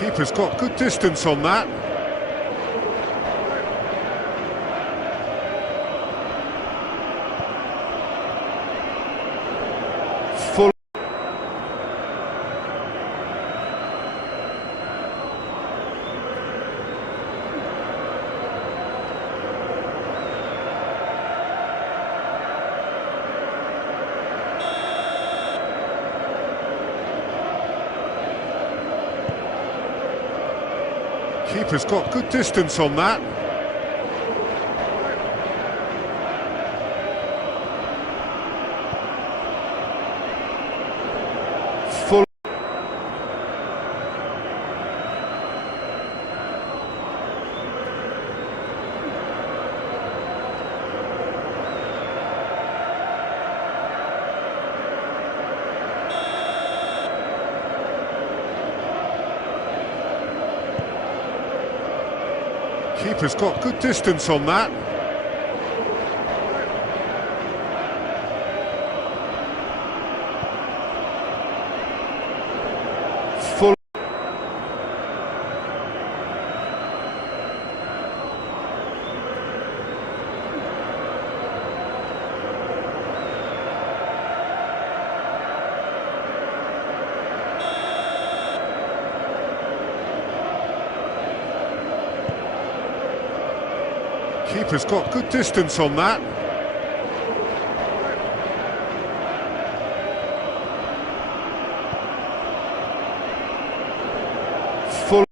Keeper's got good distance on that. Full. Keeper's got good distance on that. Full. Keeper's got good distance on that. Full. Keeper's got good distance on that. Full.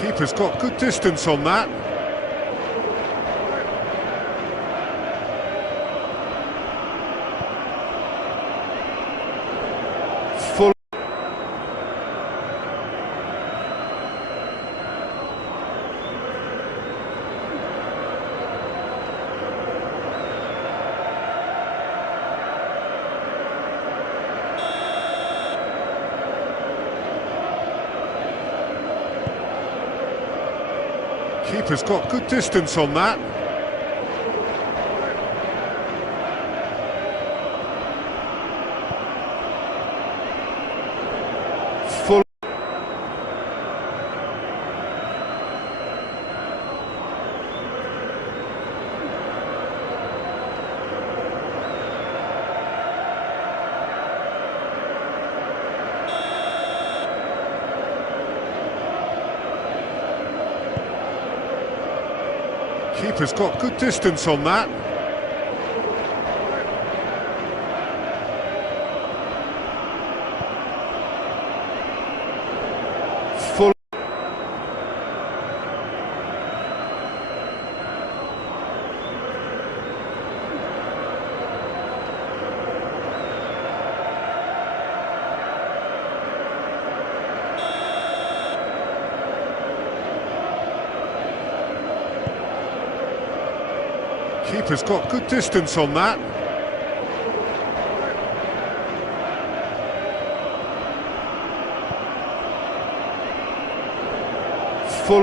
Keeper's got good distance on that. Full. Keeper's got good distance on that. Full. Keeper's got good distance on that. Full. Keeper's got good distance on that. Full.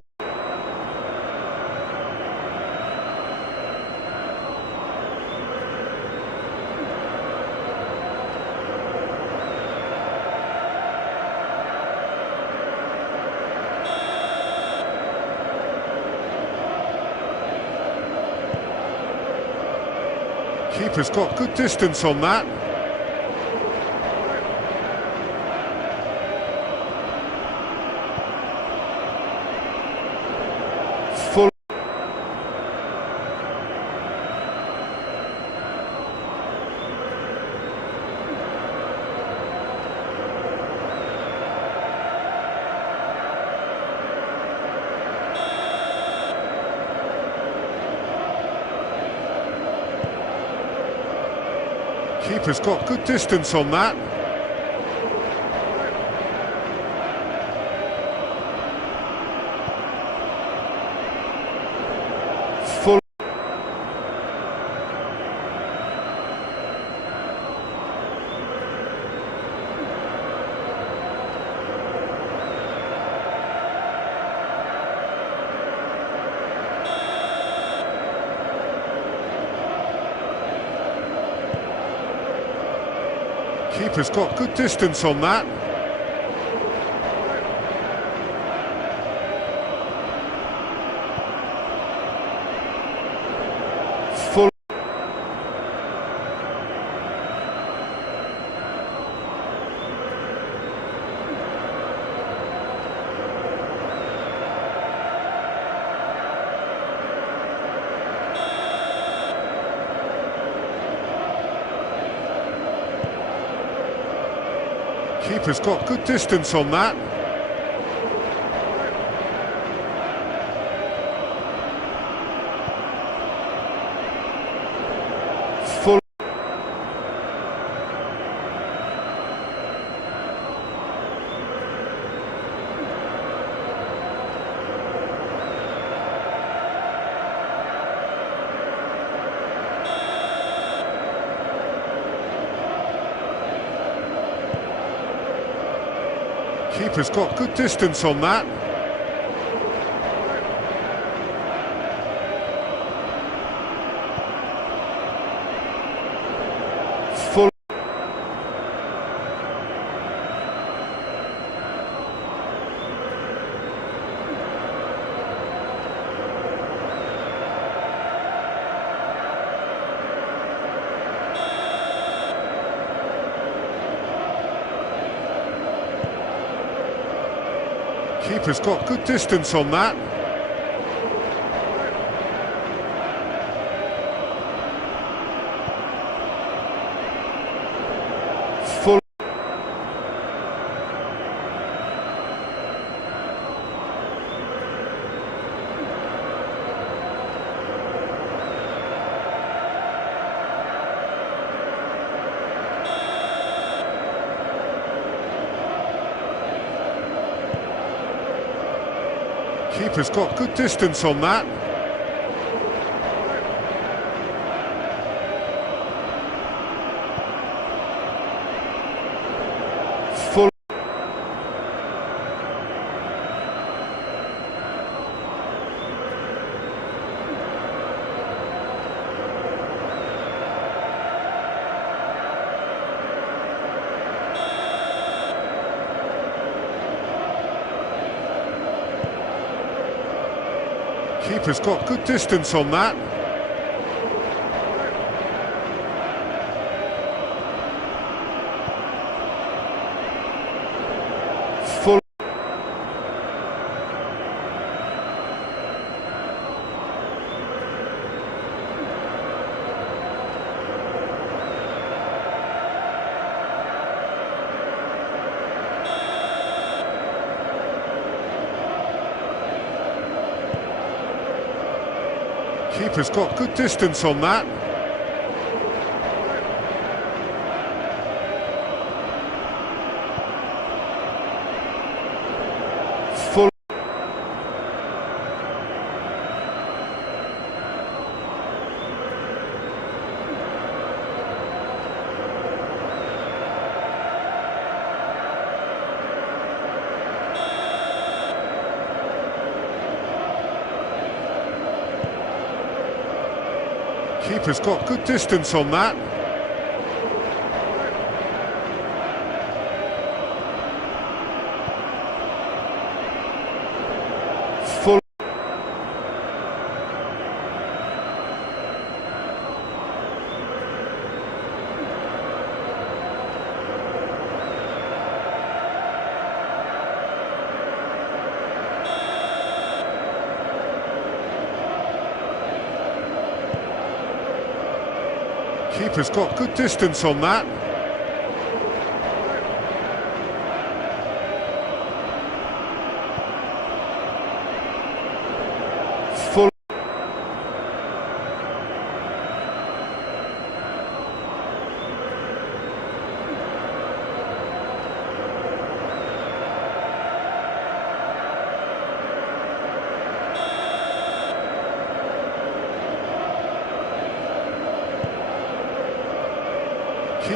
Keeper's got good distance on that. Full. Keeper's got good distance on that. Full. Keeper's got good distance on that. Full. Keeper's got good distance on that. Full. Keeper's got good distance on that. Full. Keeper's got good distance on that. Full. Keeper's got good distance on that. Full. Keeper's got good distance on that. Full. Keeper's got good distance on that. Full. Keeper's got good distance on that. Full. Keeper's got good distance on that. Full.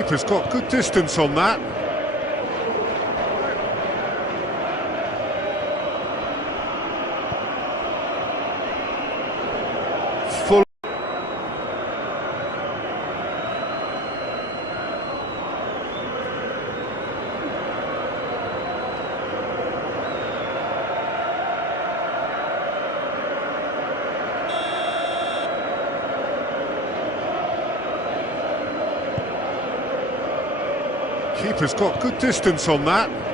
Keeper's got good distance on that. Full. Keeper's got good distance on that.